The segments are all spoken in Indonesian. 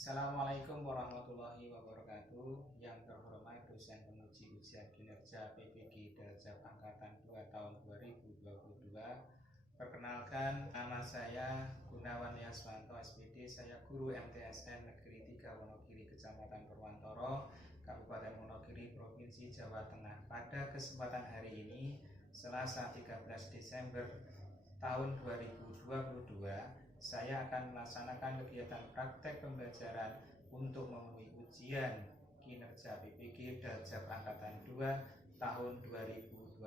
Assalamualaikum warahmatullahi wabarakatuh. Yang terhormat dosen penguji ujian kinerja PPG Daljab Angkatan 2 tahun 2022. Perkenalkan, nama saya Gunawan Yaswanto SPD. Saya guru MTSN Negeri 3 Wonogiri, Kecamatan Purwantoro, Kabupaten Wonogiri, Provinsi Jawa Tengah. Pada kesempatan hari ini, Selasa 13 Desember tahun 2022, saya akan melaksanakan kegiatan praktek pembelajaran untuk memenuhi ujian kinerja PPG Daljab Angkatan 2 tahun 2022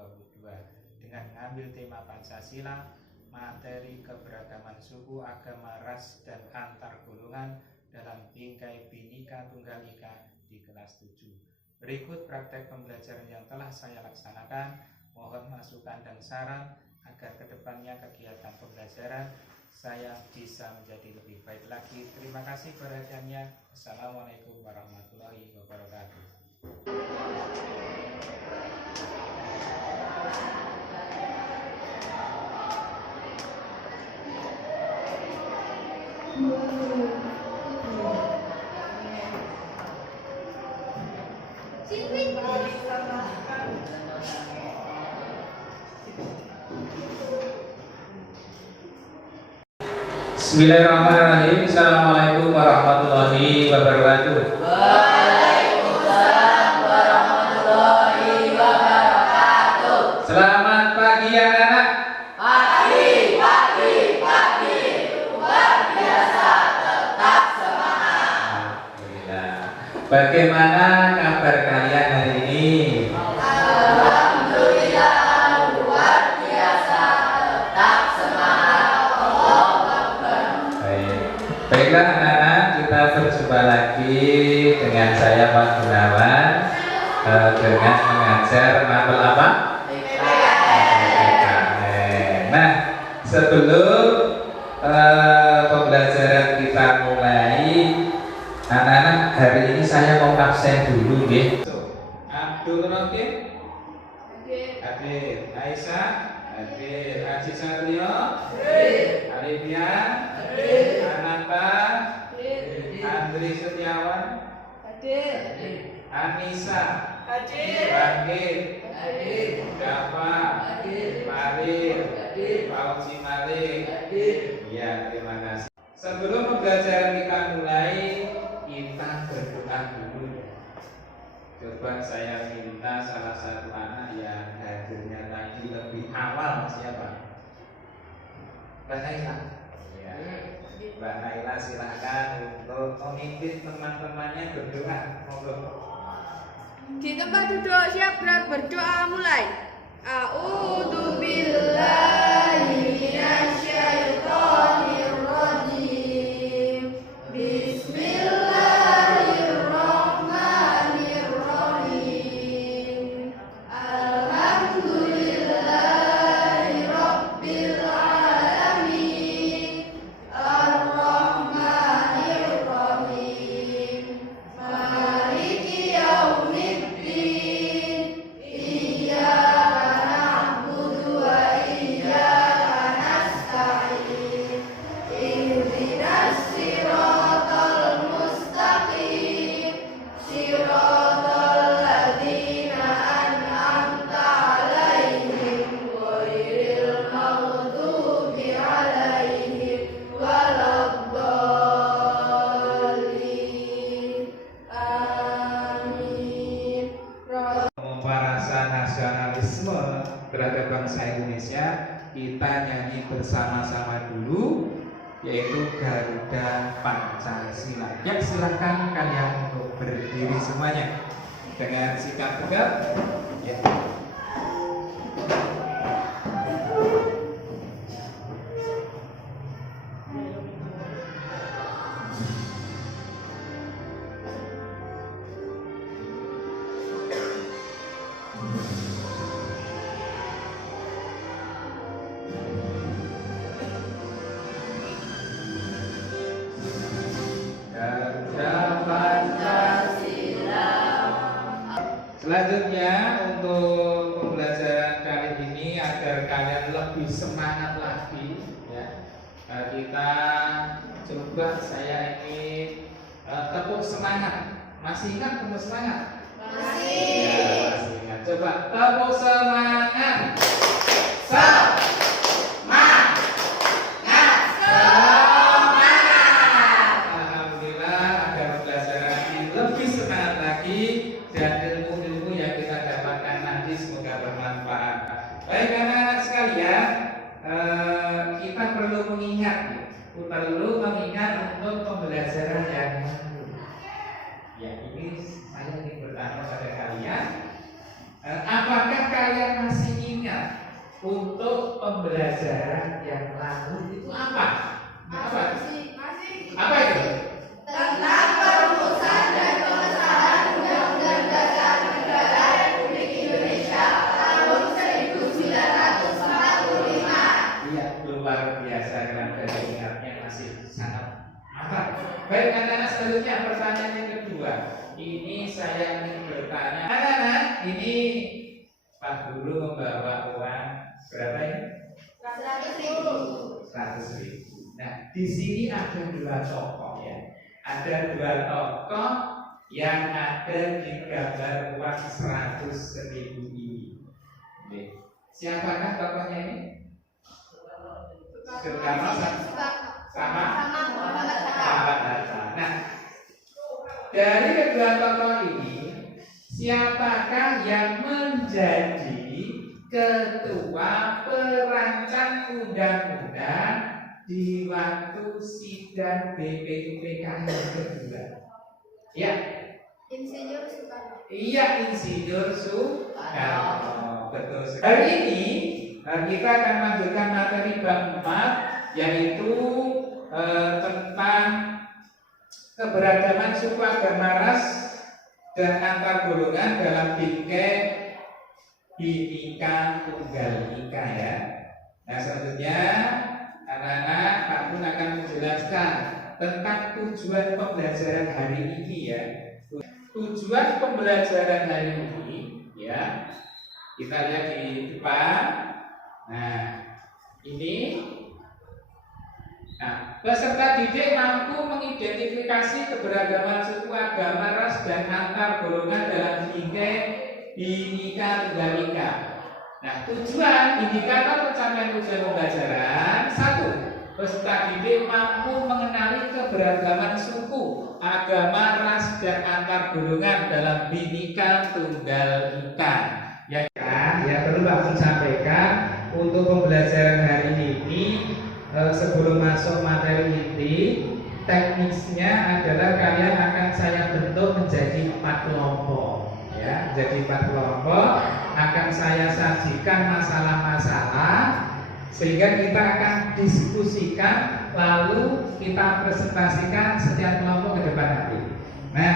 dengan mengambil tema Pancasila, materi keberagaman suku, agama, ras, dan antar golongan dalam bingkai Bhinneka Tunggal Ika di kelas 7. Berikut praktek pembelajaran yang telah saya laksanakan. Mohon masukan dan saran agar kedepannya kegiatan pembelajaran saya bisa menjadi lebih baik lagi. Terima kasih perhatiannya. Assalamualaikum warahmatullahi wabarakatuh. Bismillahirrahmanirrahim. Assalamualaikum warahmatullahi wabarakatuh. Waalaikumsalam warahmatullahi wabarakatuh. Selamat pagi anak-anak. Pagi. Luar biasa, tetap semangat. Alhamdulillah. Bagaimana kabar kalian hari ini? Alhamdulillah, luar biasa, tetap semangat. Baiklah anak-anak, kita berjumpa lagi dengan saya Pak Gunawan dengan mengajar mapel apa? Nah, sebelum pembelajaran kita mulai, anak-anak hari ini saya mau absen dulu ya. Abdul Rokim hadir, Aisyah hadir, Haji Satrio hadir, Alifian hadir, Ananta hadir, Andri Setiawan hadir, Anissa hadir, Bagir hadir, Dafa hadir, Marir hadir, Fauzi Malik hadir. Ya, terima kasih. Sebelum pembelajaran kita mulai, kita berdoa dulu. Coba saya minta salah satu anak yang hadirnya tadi lebih awal, siapa? Mbak Naila. Ya. Mbak Naila silakan untuk memimpin teman-temannya berdoa. Monggo. Di tempat duduk siap gerak berdoa mulai. A'udzu billahi minasyaitonir rajim. Bismillahirrahmanirrahim. Alhamdulillahirabbil alamin. Ar-Rahmanir-Rahim. Maliki yaumiddin. Iyyaka na'budu wa iyyaka nasta'in. Ihdinas siratal mustaqim. Siratal ladzina an'amta 'alaihim ghairil maghdubi 'alaihim waladdallin. Amin. Mengubah rasa nasionalisme terhadap bangsa Indonesia, kita nyanyi bersama-sama dulu, yaitu Garuda Pancasila. Ya, silakan kalian untuk berdiri semuanya dengan sikap tegap. Ya. Garuda Pancasila. Selanjutnya untuk pembelajaran kali ini agar kalian lebih semangat lagi, ya, kita coba saya ingin Tepuk semangat. Masih ingat tepuk semangat? Masih. Ya, masih ingat. Coba tepuk semangat. Alhamdulillah, agar pembelajaran ini lebih semangat lagi dan ilmu-ilmu yang kita dapatkan nanti semoga bermanfaat. Baik anak-anak sekalian, kita perlu mengingat untuk pembelajaran yang baru. Ya, ini saya ingin bertanya pada kalian, apakah kalian masih ingat untuk pembelajaran yang lalu itu apa? Apa? Apa itu? Tentang perumusan dan pengesahan Undang-Undang Dasar Negara Republik Indonesia tahun 1945. Iya, luar biasa dengan daya ingatnya masih sangat mantap. Baik anak-anak, selanjutnya pertanyaan yang kedua. Ini saya ingin bertanya, anak-anak, ini Pak Guru membawa uang berapa ini? 100.000. 100.000. Nah, di sini ada dua tokoh ya. Ada dua tokoh yang ada di gambar uang 100.000 ini. Oke. Siapakah tokohnya ini? Soekarno sama Muhammad Hatta. Muhammad Hatta. Nah, dari kedua tokoh ini, siapakah yang menjadi ketua perancang undang-undang di waktu sidang BPUPK yang kedua? Ya, Insinyur Soekarno. iya, Insinyur Soekarno. Betul sekali. Hari ini kita akan lanjutkan materi bab 4, yaitu tentang keberagaman suku agama ras dan antar golongan dalam bingkai Bhinneka Tunggal Ika ya. Nah, selanjutnya anak-anak, Pak Pun akan menjelaskan tentang tujuan pembelajaran hari ini ya. Tujuan pembelajaran hari ini ya, kita lihat di depan. Nah, ini. Nah, peserta didik mampu mengidentifikasi keberagaman suku agama, ras dan antar golongan dalam bingkai Bhinneka Tunggal Ika. Nah, tujuan indikator pencapaian tujuan pembelajaran 1. Peserta didik mampu mengenali keberagaman suku, agama, ras dan antar golongan dalam Bhinneka Tunggal Ika. Ya perlu Pak sampaikan untuk pembelajaran hari ini. Sebelum masuk materi inti, teknisnya adalah kalian akan saya bentuk menjadi 4 kelompok ya. Jadi 4 kelompok akan saya sajikan masalah-masalah sehingga kita akan diskusikan, lalu kita presentasikan setiap kelompok ke depan nanti. Nah,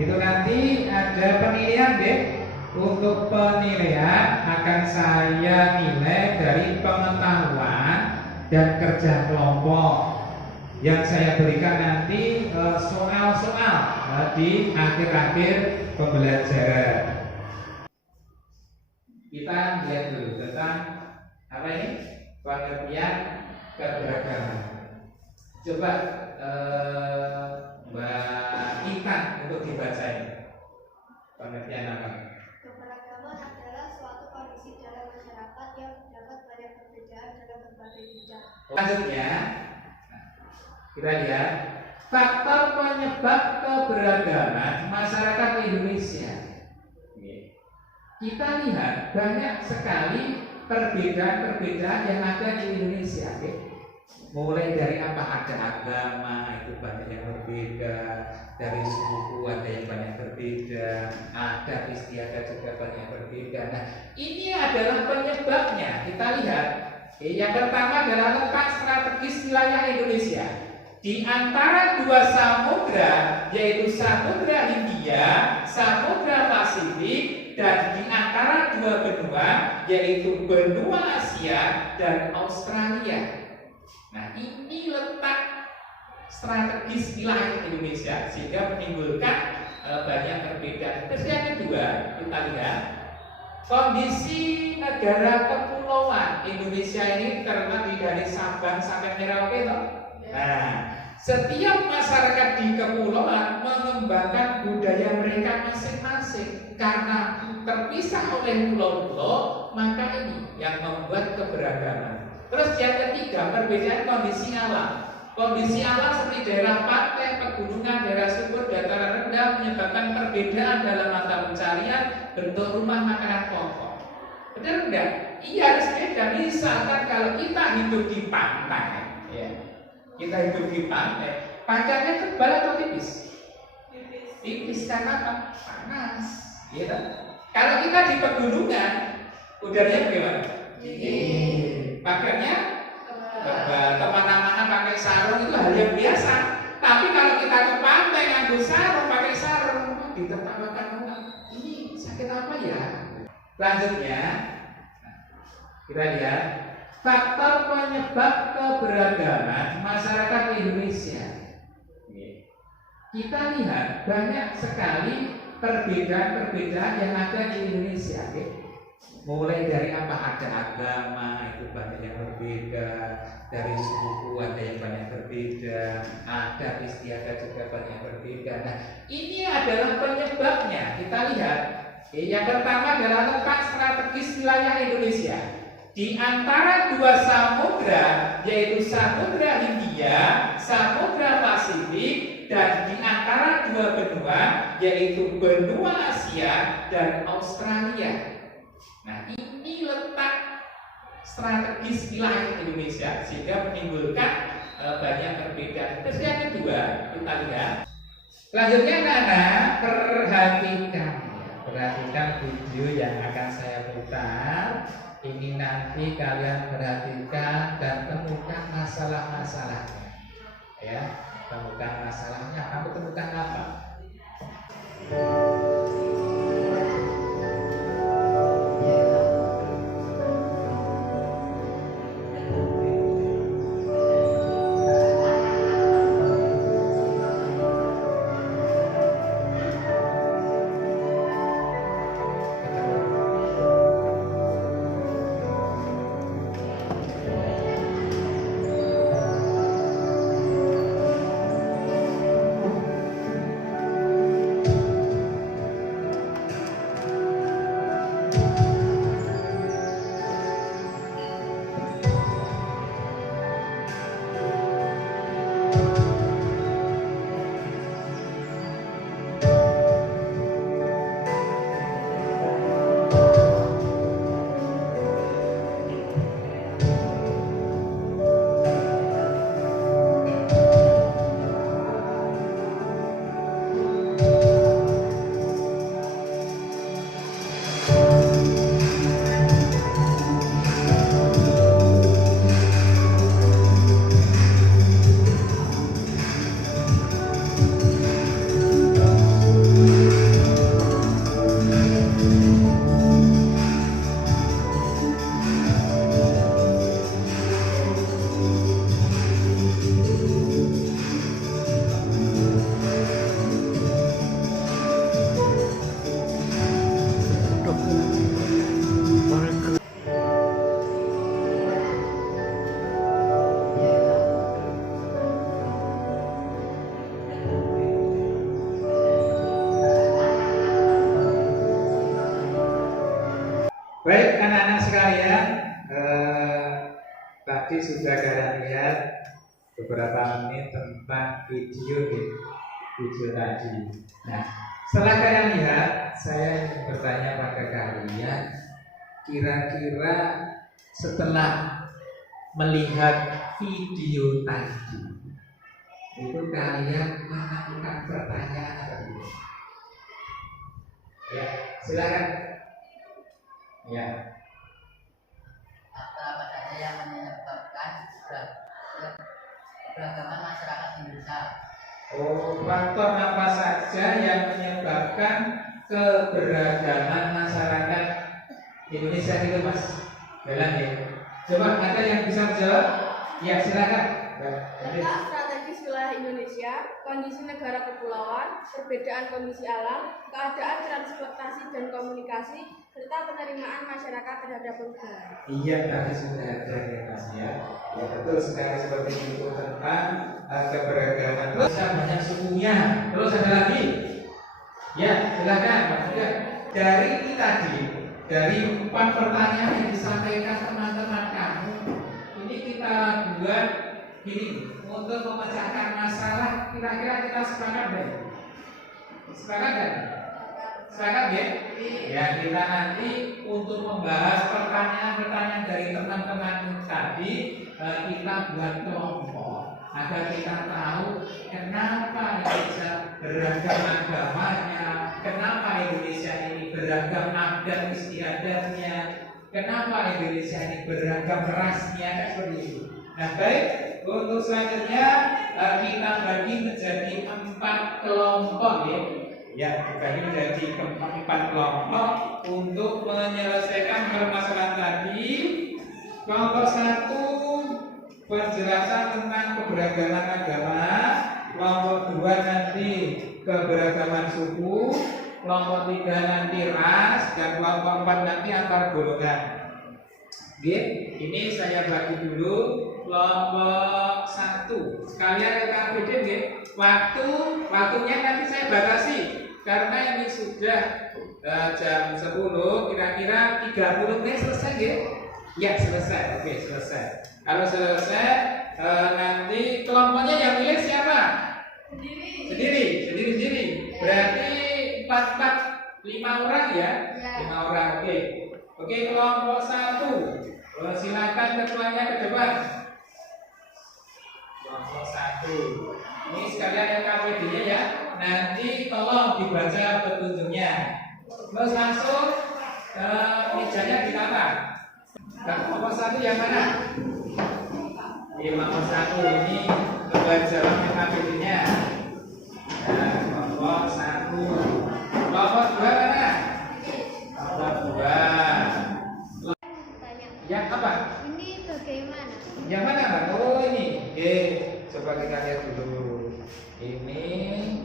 itu nanti ada penilaian deh. Untuk penilaian akan saya nilai dari pengetahuan dan kerja kelompok yang saya berikan nanti soal-soal di akhir-akhir pembelajaran. Kita lihat dulu tentang apa ini? Pengertian keberagaman. Coba Mbak Ikan untuk dibaca ini. Pengertian apa? Keberagaman adalah suatu kondisi dalam masyarakat yang terdapat banyak perbedaan dalam berbagai bidang. Selanjutnya, kita lihat faktor penyebab keberagaman masyarakat Indonesia. Kita lihat banyak sekali perbedaan-perbedaan yang ada di Indonesia. Mulai dari apa, ada agama itu banyak yang berbeda, dari suku ada yang banyak berbeda, ada istiadat juga banyak yang berbeda. Nah, ini adalah penyebabnya. Kita lihat, yang pertama adalah letak strategis wilayah Indonesia di antara dua samudra, yaitu Samudra Hindia, Samudra Pasifik, dan di antara dua benua, yaitu benua Asia dan Australia. Nah, ini letak strategis wilayah Indonesia sehingga menimbulkan banyak perbedaan. Terus yang kedua, kita lihat kondisi negara kepulauan Indonesia ini terdiri dari Sabang sampai Merauke, toh? Nah, Setiap masyarakat di kepulauan mengembangkan budaya mereka masing-masing. Karena terpisah oleh pulau-pulau, maka ini yang membuat keberagaman. Terus yang ketiga, perbedaan kondisi alam. Kondisi alam seperti daerah pantai, pegunungan, daerah subur, dataran rendah menyebabkan perbedaan dalam mata pencarian, bentuk rumah, makanan pokok. Benar enggak? Iya, harus beda. Misalkan kalau kita hidup di pantai, ya, kita hidup di pantai, pancanya tebal atau tipis? Tipis karena apa? Panas, gitu. Kalau kita di pegunungan, udaranya bagaimana? Dingin. Pakainya tebal. Kemana-mana pakai sarung itu hal yang biasa. Tapi kalau kita ke pantai ngambil sarung, pakai sarung, ditertawakan orang. Ini sakit apa ya? Selanjutnya, kita lihat faktor penyebab keberagaman masyarakat Indonesia. Kita lihat banyak sekali perbedaan-perbedaan yang ada di Indonesia. Mulai dari apa, ada agama itu banyak yang berbeda, dari suku ada yang banyak berbeda, adat istiadat juga banyak berbeda. Nah, ini adalah penyebabnya. Kita lihat. Yang pertama adalah letak strategis wilayah Indonesia. Di antara dua samudra, yaitu Samudra Hindia, Samudra Pasifik, dan di antara dua benua, yaitu benua Asia dan Australia. Nah, ini letak strategis wilayah Indonesia sehingga menimbulkan banyak perbedaan. Terus yang kedua, kita lihat. Selanjutnya, anak-anak, perhatikan video yang akan saya putar. Ini nanti kalian perhatikan dan temukan masalah-masalahnya. Ya, temukan masalahnya. Kamu temukan apa? Baik anak-anak sekalian, tadi sudah kalian lihat beberapa menit tentang video tadi. Nah, setelah kalian lihat, saya ingin bertanya pada kalian, kira-kira setelah melihat video tadi, itu kalian melakukan pertanyaan apa dulu? Ya, silakan. Ya. Apa saja yang menyebabkan keberagaman masyarakat Indonesia? Oh, faktor apa saja yang menyebabkan keberagaman masyarakat Indonesia itu, Mas? Jalan ya. Coba ada yang bisa menjawab? Ya, silakan. Letak strategis wilayah Indonesia, kondisi negara kepulauan, perbedaan kondisi alam, keadaan transportasi dan komunikasi, serta penerimaan masyarakat terhadap perubahan. Iya, tadi sudah ada ya, Mas ya. Ya betul sekali seperti itu tentang keberagaman. Terus banyak sukunya. Terus ada lagi? Ya, silakan Pak. Ya. Dari ini tadi, dari 4 pertanyaan yang disampaikan teman-teman kamu, ini kita buat gini untuk memecahkan masalah. Kira-kira kita sepakat deh? Sepakat kan? Sepakat ya? Ya, kita nanti untuk membahas pertanyaan-pertanyaan dari teman-teman tadi, kita buat kelompok agar kita tahu kenapa Indonesia beragam agamanya, kenapa Indonesia ini beragam adat istiadatnya, kenapa Indonesia ini beragam rasnya, seperti itu. Nah, baik, untuk selanjutnya kita bagi menjadi 4 kelompok ya. Ya, dibagi menjadi 4 kelompok untuk menyelesaikan permasalahan tadi. Kelompok 1 penjelasan tentang keberagaman agama, kelompok 2 nanti keberagaman suku, kelompok 3 nanti ras, dan kelompok 4 nanti antar golongan. Oke, ini saya bagi dulu kelompok 1. Sekalian KPD nggih. Waktunya nanti saya batasi karena ini sudah jam 10, kira-kira 30 menit selesai nggih? Ya, selesai. Oke, selesai. Kalau selesai nanti kelompoknya yang pilih siapa? Sendiri. Berarti 5 orang ya? 5 orang. Oke, kelompok 1. Silakan ketuanya ke depan. Kelompok 1. Ini sekalian KPD-nya ya. Nanti tolong dibaca petunjuknya. Terus langsung mejanya ditata. Kelompok 1 yang mana? Kelompok 1 ini pembelajaran KPD-nya. Kelompok 1. Kelompok 2 mana? Kelompok 2. Yang apa? Ini bagaimana? Yang mana Mbak? Oh ini. Coba kita lihat dulu. Ini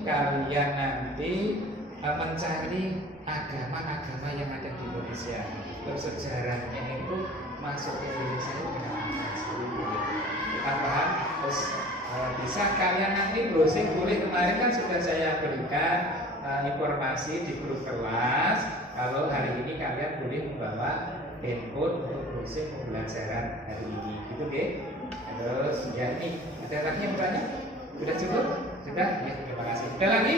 kalian nanti mencari agama-agama yang ada di Indonesia. Terus sejarahnya itu masuk ke Indonesia itu dengan apa? Kita paham? Terus bisa kalian nanti browsing, boleh. Kemarin kan sudah saya berikan informasi di grup kelas. Kalau hari ini kalian boleh membawa handphone untuk browsing pembelajaran hari ini, gitu deh. Terus ya ini ada lagi yang bertanya? Sudah cukup? Sudah? Ya, terima kasih. Ada lagi?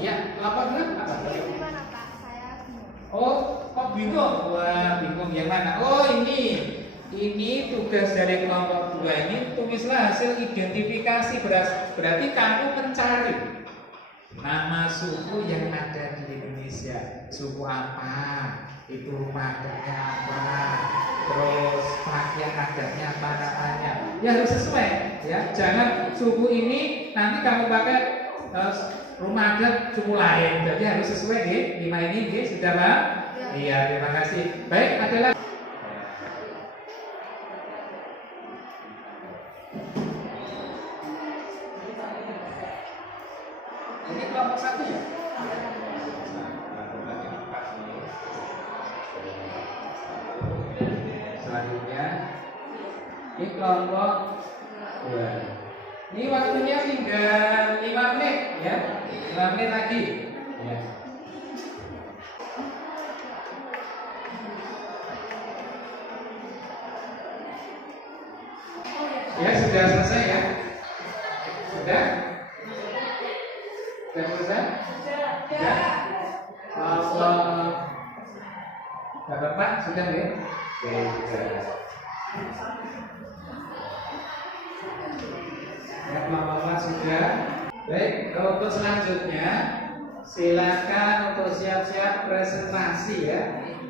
Ya, lapor dulu. Ini gimana Pak? Saya bingung. Oh, kok bingung? Wah, bingung yang mana? Oh, ini tugas dari kelompok 2 ini, tulislah hasil identifikasi. Berarti kamu mencari nama suku yang ada di Indonesia. Suku apa? Itu rumah adatnya apa? Terus pakaian adatnya apa namanya? Ya harus sesuai ya. Jangan suku ini nanti kamu pakai rumah adat suku lain. Jadi harus sesuai deh. 5 ini deh, sudah Pak? Iya, terima kasih. Baik, ada lagi. Ini kelompok 1 ya? Selanjutnya ini kelompok 2. Ini waktunya tinggal 5 menit ya. 5 menit lagi ya. Ya, sudah selesai ya? Sudah? Sudah selesai? Sudah. Bapak sudah ya? Oke, sudah. Ya, Bapak sudah. Baik, untuk selanjutnya silakan untuk siap-siap presentasi ya.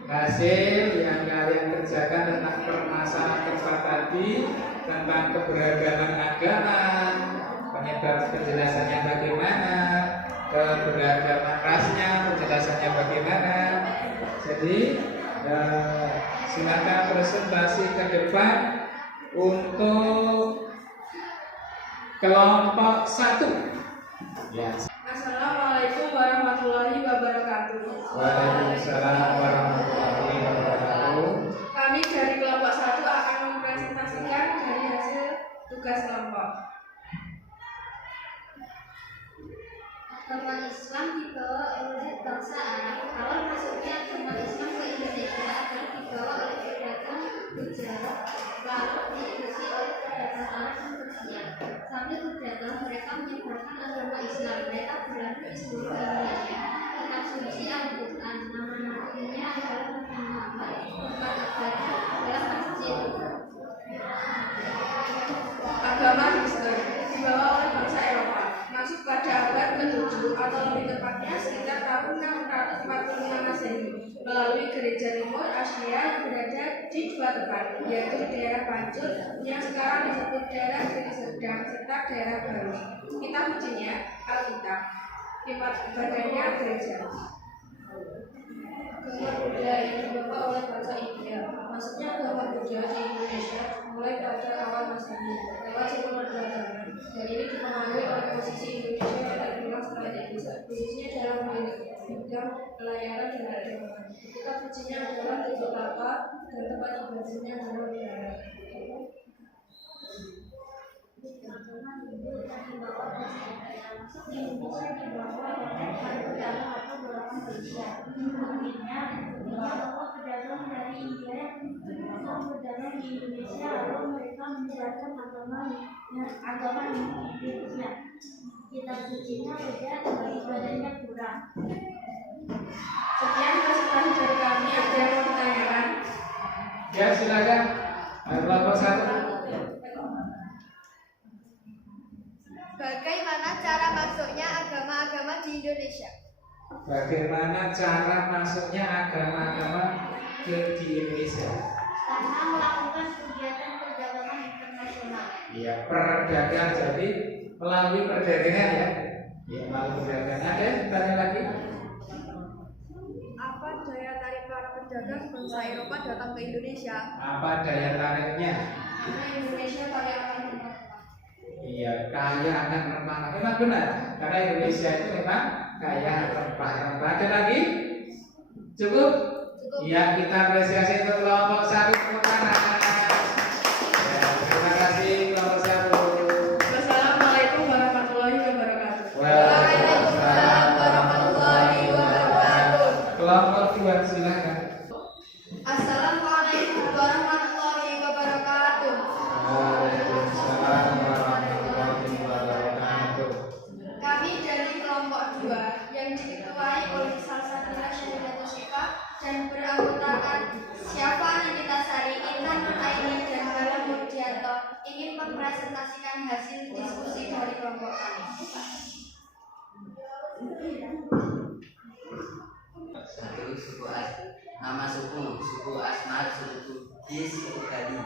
Hasil yang kalian kerjakan tentang permasalahan keempat tadi, tentang keberagaman agama, penjelasannya bagaimana, keberagaman rasnya, penjelasannya bagaimana. Jadi silakan presentasi ke depan untuk kelompok 1. Ya. Assalamualaikum warahmatullahi wabarakatuh. Waalaikumsalam warahmatullahi wabarakatuh. Kami dari kelompok 1 akan mempresentasikan dari hasil tugas kelompok. gereja timur Asia yang berada di dua tempat, yaitu daerah Banjul yang sekarang disebut daerah Deli Serdang serta daerah Baru. Kitab sucinya Alkitab, tempat ibadahnya gereja. Agama Buddha yang dibawa oleh bangsa India, maksudnya agama Buddha di Indonesia mulai pada awal Masehi lewat jalur perdagangan, dan ini dipengaruhi oleh posisi Indonesia yang terbilang strategis, khususnya dalam bidang pelayaran dan perdagangan. Kitab sucinya adalah tujuh tapa dan tempat ibadahnya adalah wihara. Agama Hindu yang dibawa masuk di Indonesia dibawa oleh pedagang atau golongan India. Artinya bahwa pedagang dari India yang berdagang di Indonesia lalu mereka menyebarkan agama Hindu-nya. Kitab sucinya beda dan ibadahnya kurang. Sekian presentasi dari kami. Ada yang mau ditanyakan? Ya, silakan. Kelompok 1. Bagaimana cara masuknya agama-agama di Indonesia? Bagaimana cara masuknya agama-agama di Indonesia? Karena melakukan kegiatan perdagangan internasional. Ya, perdagangan, jadi melalui perdagangan ya. Ya, melalui perdagangan. Ada yang tanya lagi? Apa daya tarik para pedagang bangsa Eropa datang ke Indonesia? Apa daya tariknya? Karena Indonesia kaya akan rempah. Iya, kaya akan rempah. Memang benar, karena Indonesia itu memang kaya rempah-rempah. Ada lagi? Cukup? Iya, kita apresiasi untuk kelompok 1. Tepuk tangan. Ya, terima kasih kelompok 1. Wassalamualaikum warahmatullahi wabarakatuh. Waalaikumsalam warahmatullahi wabarakatuh. Kelompok 2 silakan. Assalamualaikum warahmatullahi wabarakatuh. Waalaikumsalam warahmatullahi wabarakatuh. Kami dari kelompok 2 yang diketuai oleh Salsabila Syahidatul Syifa dan beranggotakan Syafa Nikitasari, Intan Nuraini dan Bala Murdianto ingin mempresentasikan hasil diskusi dari kelompok kami. Satu suku nama suku Asmat, suku Bugis, suku Bali.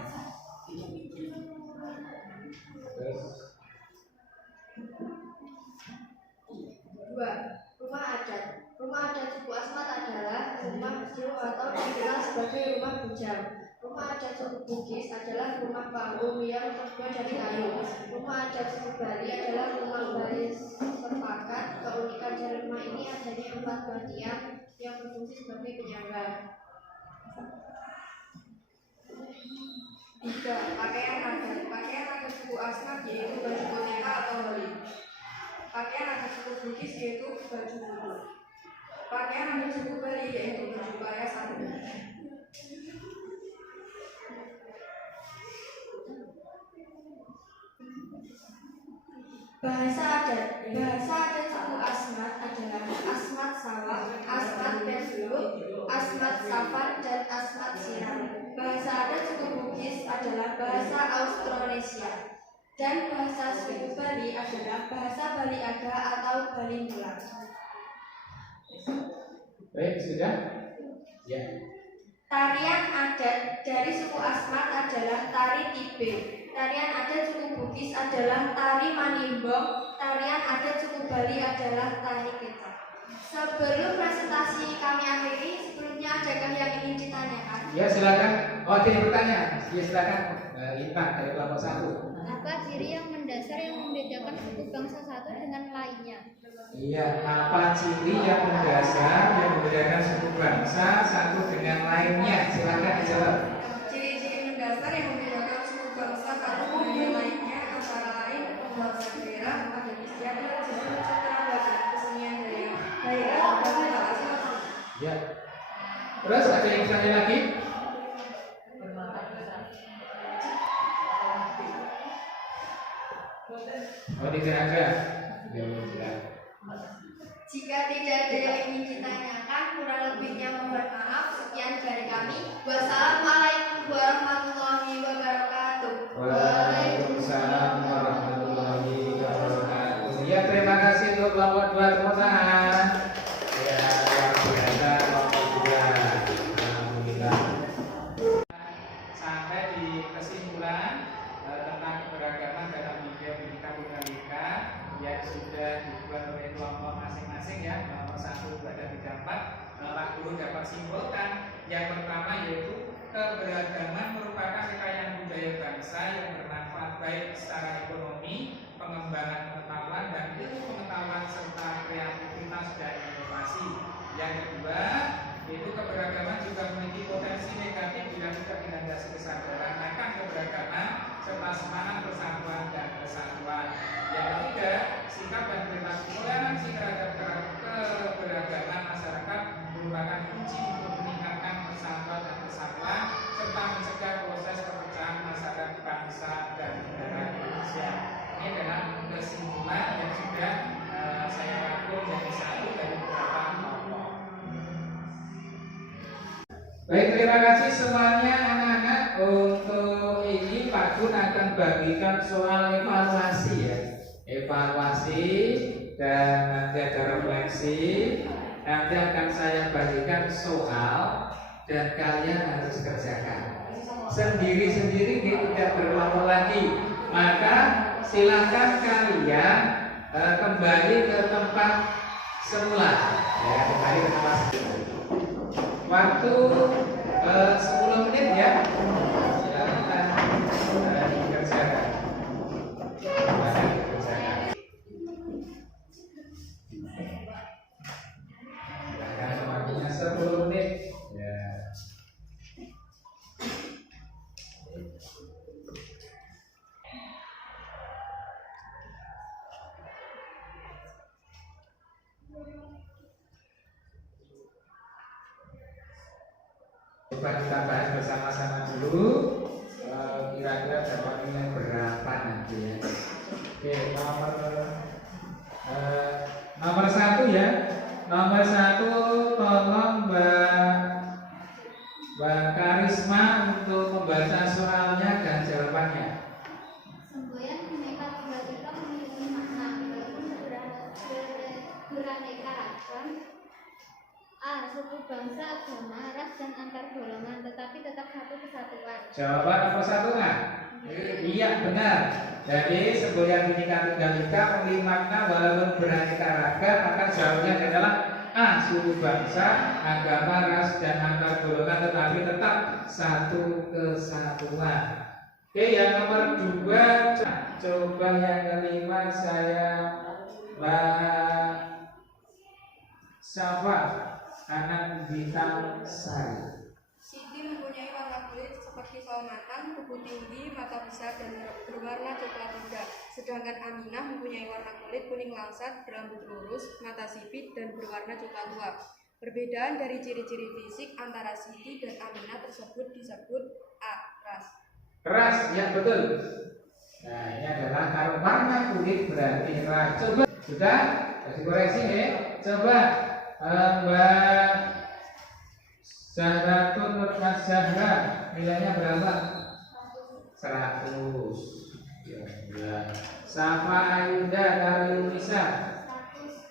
Dua, rumah adat. Rumah adat suku Asmat adalah rumah kecil atau dikenal sebagai rumah bujang. Rumah adat suku Bugis adalah rumah panggung yang terbuat dari kayu. Rumah adat suku Bali adalah rumah baris sepakat. Keunikan dari rumah ini adanya 4 buah tiang yang berfungsi sebagai penyangga. 3. Pakaian adat. Pakaian adat suku Asmat yaitu baju koteka atau holi. Pakaian adat suku Bugis yaitu baju kudu. Pakaian adat suku Bali yaitu baju kaya satu. Bahasa adat. Bahasa adat suku Asmat adalah Asmat Sawah, Asmat Bersulut, Asmat Safar, dan Asmat Siram. Bahasa adat suku Bugis adalah bahasa Austronesia. Dan bahasa suku Bali adalah bahasa Bali Aga atau Bali Mula. Baik, sudah? Ya. Tarian adat dari suku Asmat adalah tari tibe. Tarian adat suku Bugis adalah tari manimbong. Tarian adat suku Bali adalah tari kecak. Sebelum presentasi kami akhiri, sebelumnya adakah yang ingin ditanyakan? Ya, silakan. Oh, ada yang bertanya. Ya, silakan. Intan dari kelompok 1. Apa ciri yang mendasar yang membedakan suku bangsa satu dengan lainnya? Iya, apa ciri yang mendasar yang membedakan suku bangsa satu dengan lainnya? Silakan dijawab. Ciri-ciri mendasar yang membedakan suku bangsa satu dengan lainnya antara lain pembahasan daerah, adat istiadat, sistem keterlambatan, kesenian daerah, daerah, dan bahasa. Ya. Terus ada yang bertanya lagi? Oh, tidak ada. Ya, tidak. Jika tidak ada yang ingin ditanyakan, kurang lebihnya mohon maaf. Sekian dari kami. Wassalamualaikum warahmatullahi wabarakatuh. Waalaikumsalam warahmatullahi wabarakatuh. Ya, terima kasih untuk kelompok 2, tepuk tangan. Ya, luar biasa kelompok 2. Yang pertama yaitu keberagaman merupakan kekayaan budaya bangsa yang bermanfaat baik secara ekonomi, pengembangan pengetahuan dan ilmu pengetahuan serta kreativitas dan inovasi. Yang kedua, yaitu keberagaman juga memiliki potensi negatif bila tidak dilandasi kesadaran akan keberagaman serta semangat persatuan dan kesatuan. Yang ketiga, sikap dan perilaku toleransi terhadap keberagaman masyarakat merupakan kunci untuk meningkatkan persatuan dan kesatuan serta mencegah proses perpecahan masyarakat bangsa dan negara Indonesia. Ini adalah kesimpulan yang sudah saya rangkum dari satu dari beberapa kelompok. Baik, terima kasih semuanya anak-anak. Untuk ini Pak Gun akan bagikan soal evaluasi ya. Evaluasi dan nanti ada refleksi. Nanti akan saya bagikan soal dan kalian harus kerjakan sendiri-sendiri, tidak berkelompok lagi. Maka silakan kalian kembali ke tempat semula ya, kembali ke tempat semula. Waktu 10 menit ya. Silakan dikerjakan. Waktunya 10 menit ya. Coba kita bahas bersama-sama dulu, kira-kira dapat nilai berapa nanti ya. Oke, nomor 1 ya. Nomor 1 tolong Mbak Karisma untuk membaca soalnya dan jawabannya. Semboyan Bhinneka Tunggal Ika memiliki makna walaupun beraneka ragam. A. Suku, bangsa, agama, ras, dan antar golongan, tetapi tetap satu kesatuan. Jawaban nomor 1 kan? Iya benar. Jadi semboyan Bhinneka Tunggal Ika memiliki makna walaupun beraneka ragam, maka jawabannya adalah A. Suku, bangsa, agama, ras, dan antar golongan, tetapi tetap satu kesatuan. Oke, yang nomor 2, coba yang kelima saya Mbak Syafa, anak bintang sari. Siti mempunyai warna kulit seperti sawo matang, tubuh tinggi, mata besar dan berwarna coklat muda. Sedangkan Aminah mempunyai warna kulit kuning langsat, berambut lurus, mata sipit dan berwarna coklat tua. Perbedaan dari ciri-ciri fisik antara Siti dan Aminah tersebut disebut A. Ras. Ras, ya betul. Nah, ini adalah kalau warna kulit berarti ras. Coba sudah kasih koreksi ya. Coba Mbak Zahratun Nurmas Zahra, nilainya berapa? 100. Ya. Safa Ayunda Darulunisa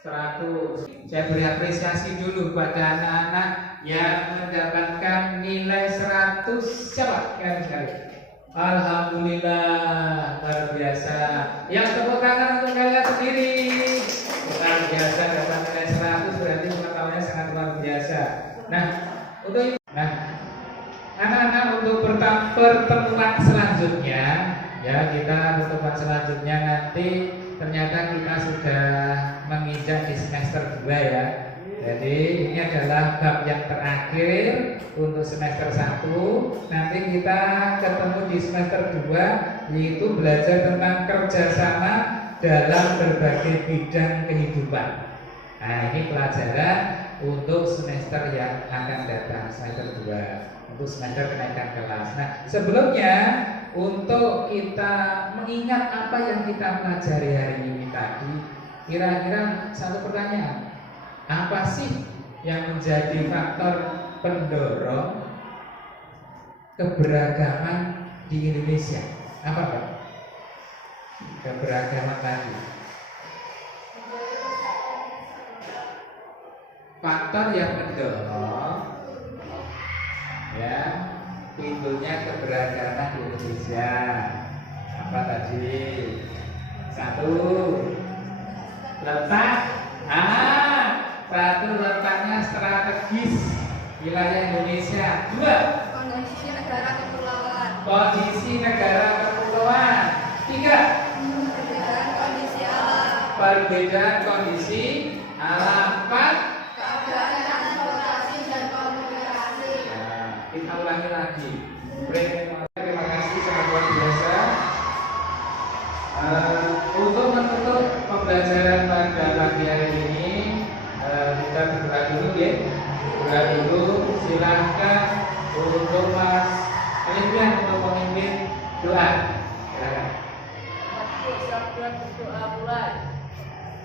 100. Saya beri apresiasi dulu pada anak-anak yang mendapatkan nilai 100. Siapa? Alhamdulillah, luar biasa. Yang tepuk tangan untuk kalian sendiri. Luar biasa, dapat nilai 100 berarti pengetahuannya sangat luar biasa. Nah, untuk anak-anak untuk pertemuan selanjutnya, ya kita pertemuan selanjutnya nanti ternyata kita sudah menginjak di semester 2 ya. Jadi ini adalah bab yang terakhir untuk semester 1. Nanti kita ketemu di semester 2, yaitu belajar tentang kerjasama dalam berbagai bidang kehidupan. Nah, ini pelajaran untuk semester yang akan datang, semester 2, untuk semester kenaikan kelas. Nah, sebelumnya untuk kita mengingat apa yang kita pelajari hari ini tadi, kira-kira satu pertanyaan. Apa sih yang menjadi faktor pendorong keberagaman di Indonesia? Apa Pak? Keberagaman tadi. Faktor yang mendorong ya pintunya keberagaman di Indonesia. Apa tadi? 1. Letak. Satu letaknya strategis Wilayah Indonesia. 2. Kondisi negara kepulauan. Kondisi negara kepulauan. 3. Perbedaan kondisi alam. Perbedaan kondisi alam. 4. Keadaan transportasi dan komunikasi. Nah, kita ulangi lagi. Terima kasih sangat luar biasa. Untuk menutup pembelajaran pada pagi hari ini, kita berdoa dulu ya. Berdoa dulu. Silahkan untuk Mas Alfian untuk memimpin doa. Silakan. Berdoa mulai.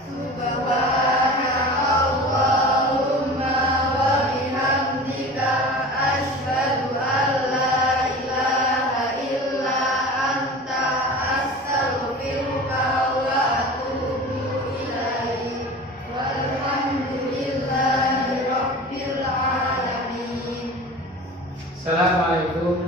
Subhanallahumma wa bihamdika asyhadu an la ilaha illa anta astaghfiruka wa atubu ilaik. Walhamdulillahi rabbil alamin. Assalamualaikum